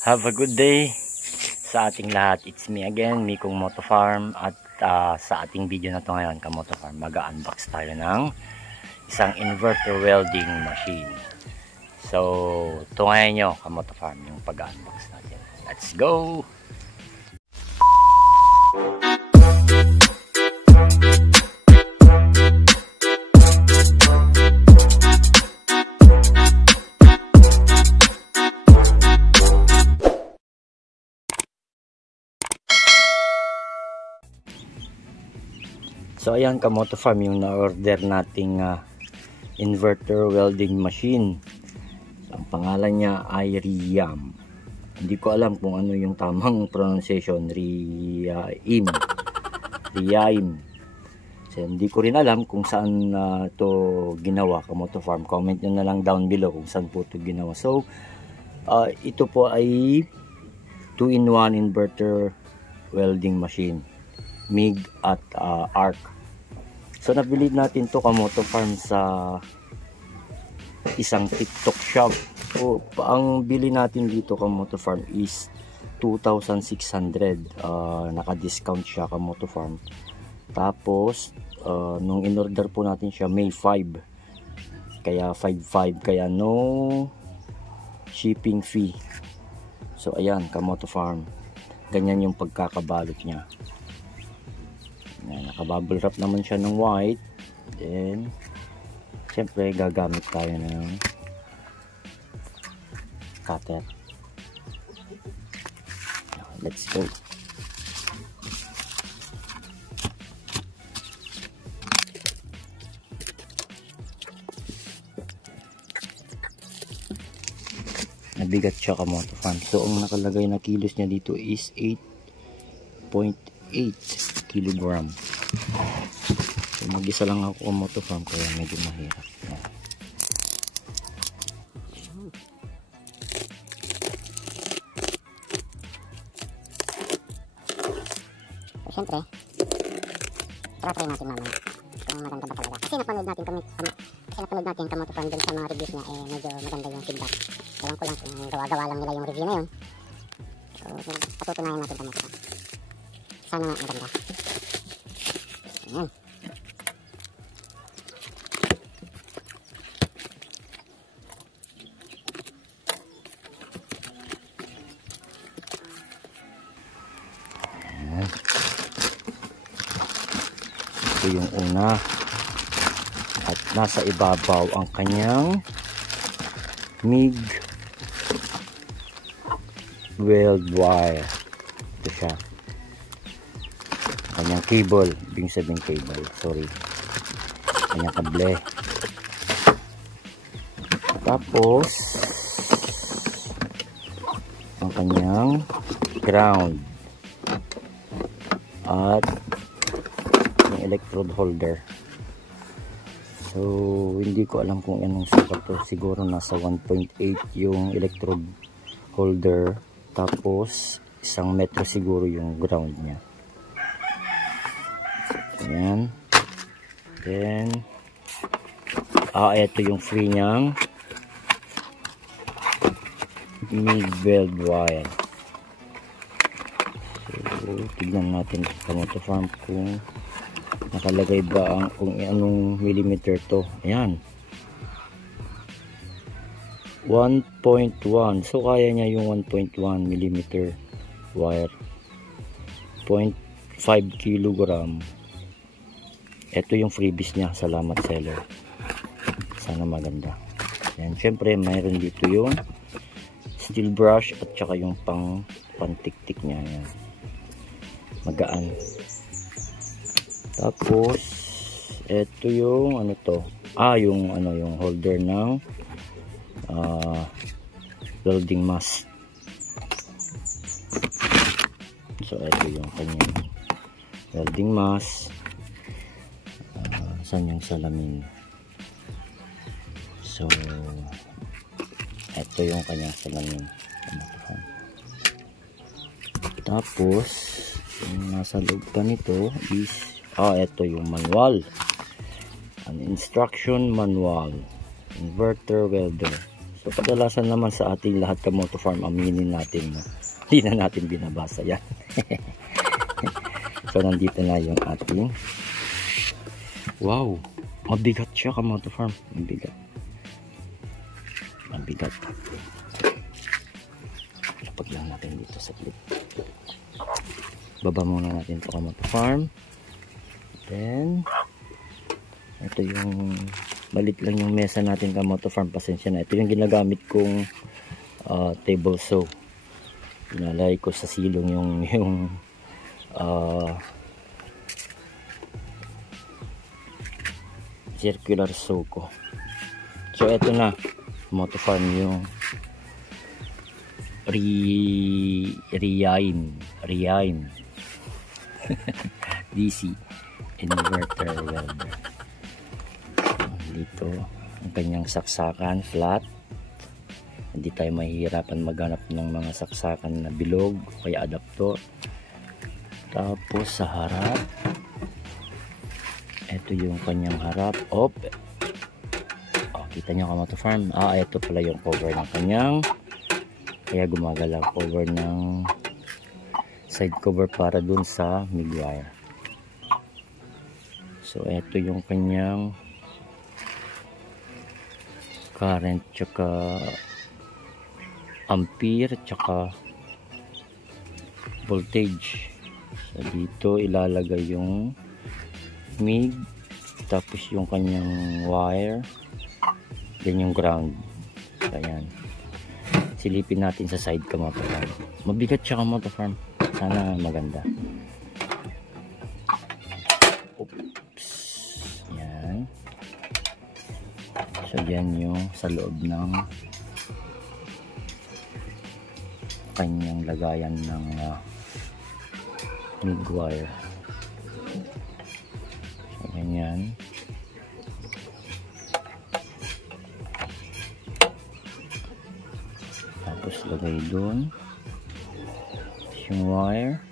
Have a good day sa ating lahat. It's me again, Mikong Moto Farm. At sa ating video na to ngayon, Kamoto Farm, mag-unbox tayo ng isang inverter welding machine. So, tungayan nyo, Kamoto Farm, yung pag-unbox natin. Let's go! So ayan, Kamoto Farm, yung na-order nating inverter welding machine. So, ang pangalan niya ay Riam. Hindi ko alam kung ano yung tamang pronunciation. Riam. So, hindi ko rin alam kung saan to ginawa, Kamoto Farm. Comment nyo na lang down below kung saan po to ginawa. So ito po ay 2-in-1 inverter welding machine, MIG at ARC. So nabili natin to, Kamoto Farm, sa isang TikTok shop. So ang bili natin dito, Kamoto Farm, is 2,600. Naka-discount siya, Kamoto Farm. Tapos nung in-order po natin siya May 5, kaya 5.5, kaya no shipping fee. So ayan, Kamoto Farm, ganyan yung pagkakabalot niya. Naka-bubble wrap naman siya ng white. Then syempre gagamit tayo ng cutter. Let's go. Nabigat siya, Kamoto Farm. So ang nakalagay na kilos niya dito is 8.8 kilogram. So mag-isa lang ako, Kamoto Farm, kaya medyo mahirap. So syempre, try natin mamaya kung maganda ba talaga. Kasi napanood natin Kamoto Farm dun sa mga reviews niya, medyo maganda yung feedback. Alam ko lang kung gawa-gawa lang nila yung review na yun. So patutunayan natin, Kamoto Farm. Sana nga maganda. Ayan. Ito yung una. At nasa ibabaw ang kanyang MIG weld wire. Ito siya. Kanyang cable, ibig sabihin cable, sorry, kanyang kable. Tapos ang kanyang ground at yung electrode holder. So hindi ko alam kung anong sukat to, siguro nasa 1.8 yung electrode holder, tapos 1 metro siguro yung ground niya. Ayan. Then ito yung free niyang MIG weld wire. So tignan natin, Kamoto Farm, kung nakalagay ba kung anong millimeter to. Ayan, 1.1. so kaya niya yung 1.1 millimeter wire, 0.5 kilogram. Ito yung freebies niya, salamat seller, sana maganda. Yan, syempre mayroon dito yung steel brush at saka yung pantiktik niya. Yan, magaan. Tapos ito yung ano to, yung holder ng welding mask. So ito yung kanyang welding mask. Saan yung salamin? So ito yung kanyang salamin. Tapos yung nasa loob pa nito is ito yung manual, an instruction manual, inverter welder. So kadalasan naman sa ating lahat Kamoto Farm, aminin natin na hindi na natin binabasa yan. So nandito na yung ating, wow, mabigat siya Kamoto Farm, mabigat. Lapag lang natin dito sa clip. Baba muna natin ito Kamoto Farm. Then ito yung balit lang yung mesa natin Kamoto Farm, pasensya na. Ito yung ginagamit kong table saw. Inalay ko sa silong yung circular saw ko. So ito na Kamoto Farm yung Reign DC inverter welder. Dito ang kanyang saksakan flat, hindi tayo mahihirapan maghanap ng mga saksakan na bilog o kaya adaptor. Tapos sa harap, ito yung kanyang harap. Kita nyo Kamoto Farm, ito pala yung cover ng kanyang, kaya gumagalaw, cover ng side cover para dun sa MIG wire. So ito yung kanyang current tsaka ampere tsaka voltage. So dito ilalagay yung MIG, tapos yung kanyang wire, then yung ground. Ayan, silipin natin sa side Kamoto Farm. Mabigat siya Kamoto Farm, sana maganda. Oops. Yan. So yan yung sa loob ng kanyang lagayan ng MIG wire. So ganyan. Tapos lagay doon yung wire.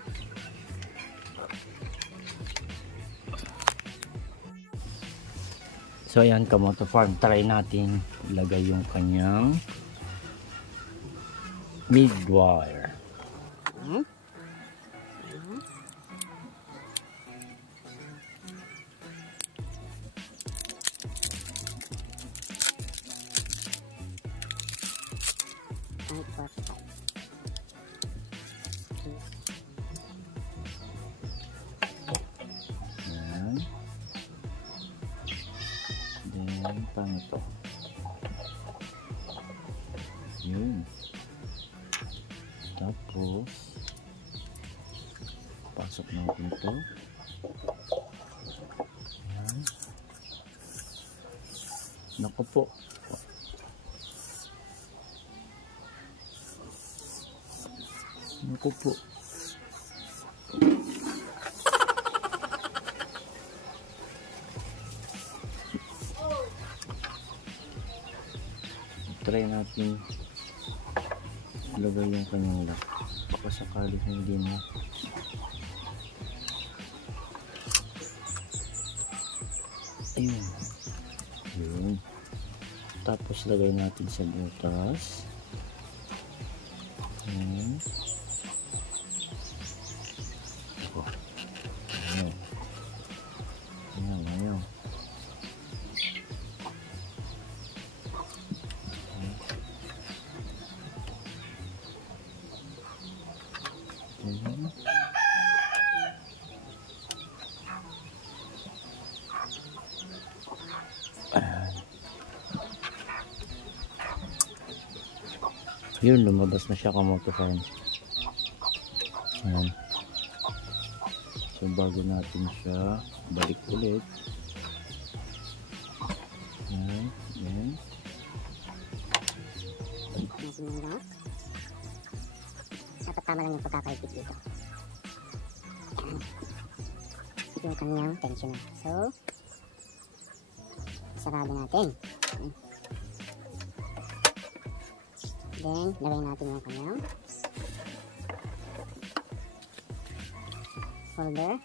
So ayan Kamoto Farm, try natin ilagay yung kanyang MIG wire. Paano to? Yun. Tapos pasok natin ito. Ayan. Naku po. Naku po. Try natin ilagay yung kanyang lock. Baka sakali hindi na. Ayun. Ayun. Tapos lagay natin sa butas. Ayun. Ayun. Ayun. Ayun. Yun, lumabas na siya Kamoto Farm. Ayan. So bago natin siya balik ulit, ayan, ayan. Dapat tama lang yung pagkakaipit dito. Yung kanyang tensioner. So sarado natin. Then lagay natin yung kanyang holder.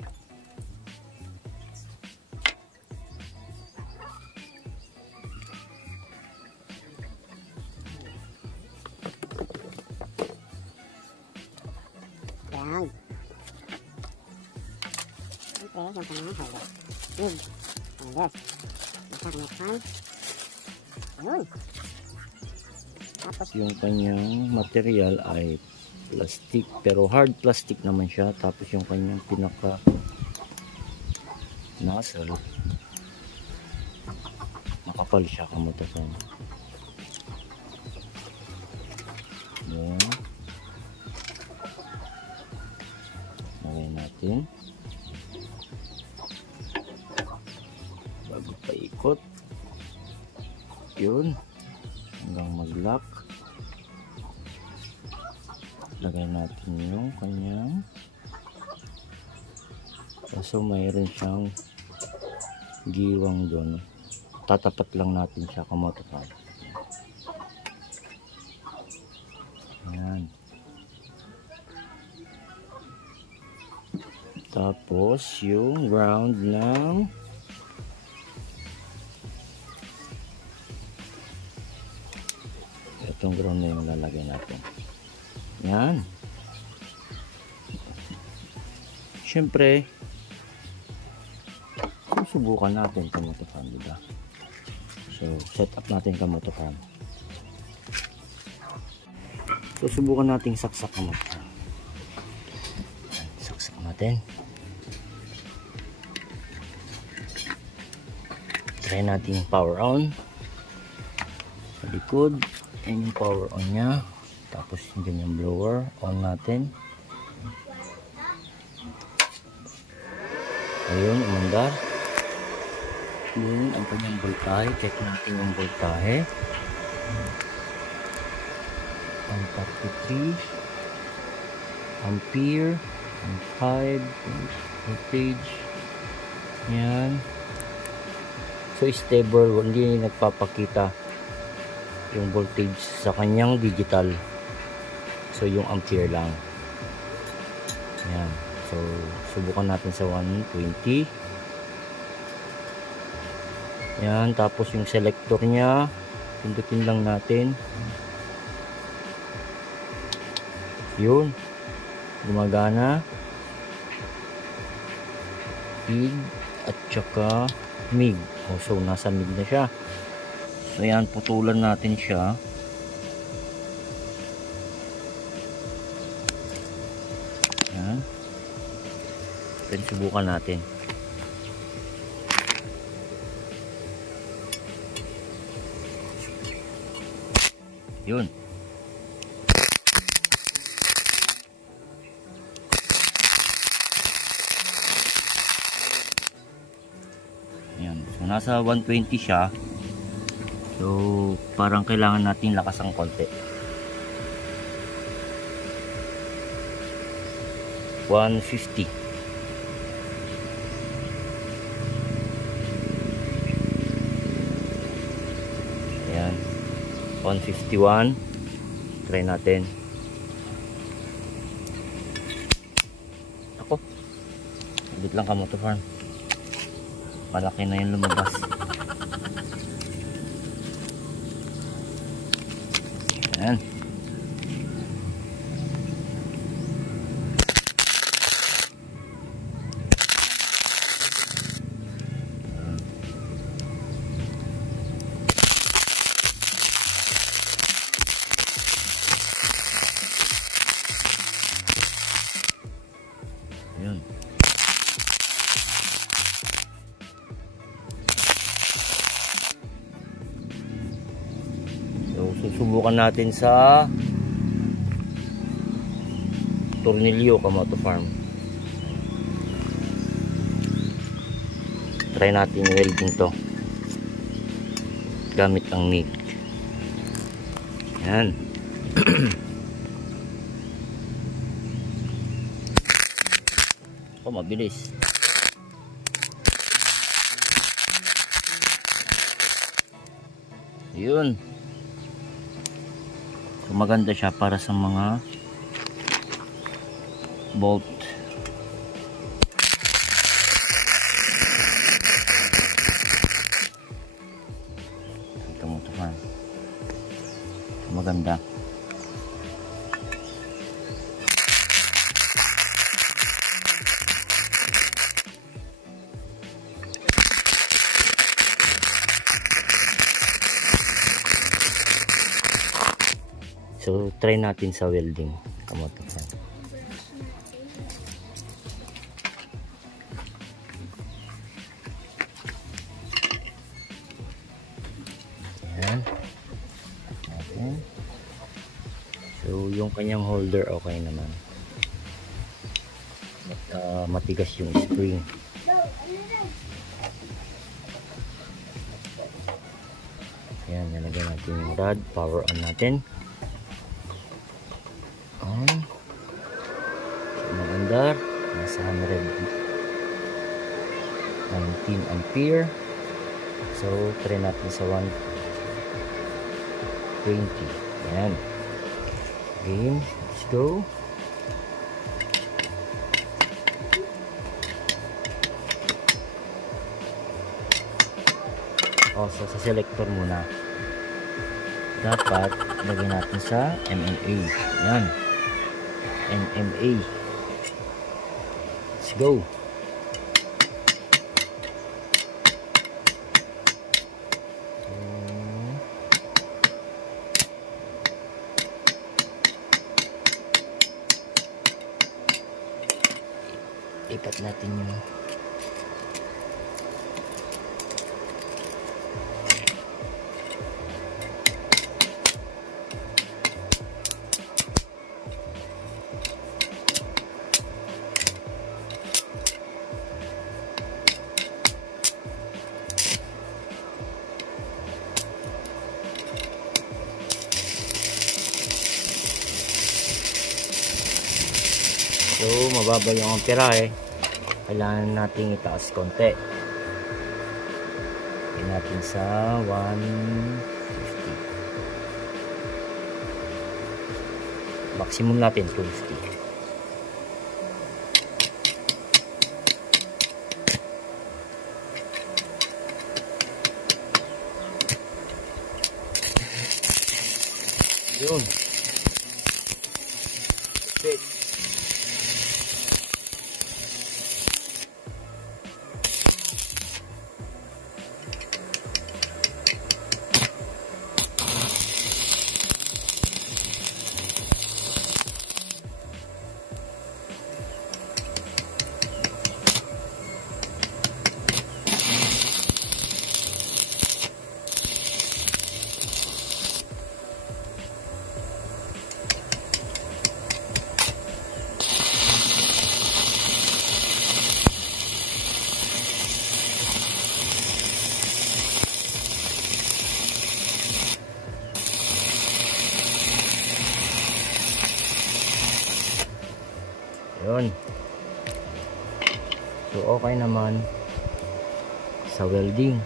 ground. Siyempre, yung kanyang holder. Mid. Holder. Nakakonektan. Ayun. Tapos, Yung kanyang material ay plastic, pero hard plastic naman siya. Tapos yung kanyang pinaka nozzle, nakapal siya kamatasan. Ayan. Lagay natin. Bago pa ikot. Yun. Hanggang mag-lock. Lagay natin yung kanyang, kaso mayroon siyang giwang doon. Tatapat lang natin siya kamatasan. Ayan. Tapos yung ground ng itong ground na yung lalagay natin. Yan. Siyempre, susubukan natin kamotopan, diba? So, set up natin kamotopan. Susubukan natin saksak kamotopan. Saksak natin. Try natin power on. Sa likod, and yung power on nya. Tapos dyan yung blower, on natin. Ayun, umandar. Yun, ang kanyang voltahe. Check natin yung voltahe. 133 ampere, 5 voltage. Yan. So stable, hindi nagpapakita yung voltage sa kanyang digital. So yung ampere lang. Yan. So subukan natin sa 120. Yan, tapos yung selector niya, pindutin lang natin. Yun. Gumagana. Pig at saka mig. Oh, so nasa mig na siya. So yan, putulan natin siya. Yan. Then subukan natin. Yun. Yan. So nasa 120 siya. So parang kailangan natin lakas ang konti. 150. Ayan. 151. Try natin. Ako. Sabit lang kamoto farm. Malaki na yung lumabas. Ayan. Ayan. So susubukan natin sa tornilyo kamoto farm. Try natin welding to gamit ang MIG. Yan. Oh, mabilis. Yun. So, maganda siya para sa mga bolt. Ito mo ito fan. Maganda. try natin sa welding, Kamoto Farm. Ayan. Okay. So, yung kanyang holder okay naman. Matigas yung spring. Ayan, nalagyan natin yung rod. Power on natin. On. So, mag-andar. Nasa 119 ampere. So, try natin sa 120. Ayan. Game. Let's go. So sa selector muna. Dapat lagyan natin sa MMA. Yan. MMA. Let's go. Ipat natin yung so mababa yung amperahe. Kailangan natin itaas konti. Lagyan natin sa 150. Maximum natin 250. Yun. Sit. Yun. So okay naman sa welding.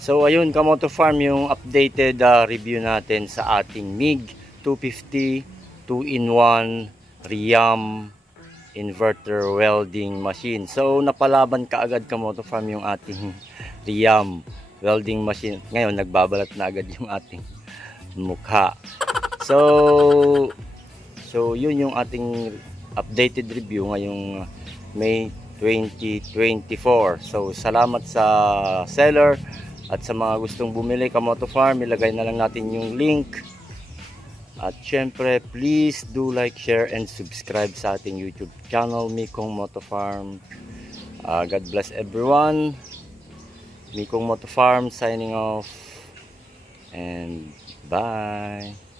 So ayun, Kamoto Farm, yung updated review natin sa ating MiG 250 2-in-1 Riyam inverter welding machine. So napalaban kaagad, Kamoto Farm, yung ating Riyam welding machine. Ngayon nagbabalat na agad yung ating mukha. So yun yung ating updated review ngayong May 2024. So salamat sa seller at sa mga gustong bumili, Kamoto Farm. Ilagay na lang natin yung link. At syempre, please do like, share, and subscribe sa ating YouTube channel, Mikong Moto Farm. God bless everyone. Mikong Moto Farm signing off. And bye.